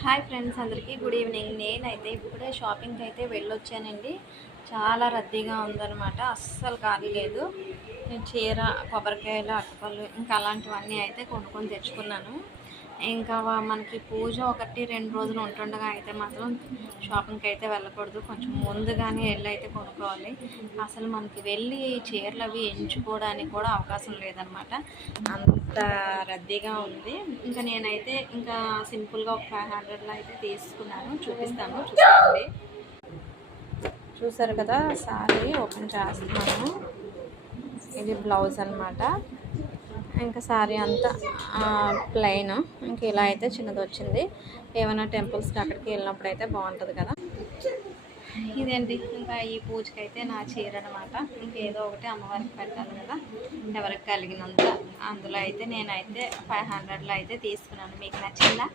Hi friends, అందరికీ good evening. నేనైతే ఇప్పుడే షాపింగ్కి అయితే వెళ్ళొచ్చానండి. చాలా రద్దీగా ఉందన్నమాట, అస్సలు ఖాళీ లేదు. నేను చీర, కొబ్బరికాయలు, అట్టపళ్ళు ఇంకా అలాంటివన్నీ అయితే కొనుక్కొని తెచ్చుకున్నాను. ఇంకా మనకి పూజ 1-2 రోజులు ఉంటుండగా అయితే మాత్రం షాపింగ్కి అయితే వెళ్ళకూడదు. కొంచెం ముందుగానే వెళ్ళి అయితే కొనుక్కోవాలి. అసలు మనకి వెళ్ళి చీరలు అవి ఎంచుకోవడానికి కూడా అవకాశం లేదనమాట, అంత రద్దీగా ఉంది. ఇంకా నేనైతే ఇంకా సింపుల్గా ఒక 500లో అయితే తీసుకున్నాను. చూపిస్తాను, చూసుకోండి. చూసారు కదా, సారీ ఓపెన్ చేస్తున్నాను. ఇది బ్లౌజ్ అనమాట. ఇంకా సారీ అంతా ప్లెయిన్. ఇంక ఇలా అయితే చిన్నది వచ్చింది. ఏమైనా టెంపుల్స్కి అక్కడికి వెళ్ళినప్పుడు అయితే బాగుంటుంది కదా. ఇదేంటి, ఇంకా ఈ పూజకి అయితే నా చీర అనమాట. ఇంకేదో ఒకటి అమ్మవారికి పెట్టాలి కదా, ఎవరికి కలిగినంత. అందులో అయితే నేనైతే 500లో అయితే తీసుకున్నాను. మీకు నచ్చిందా?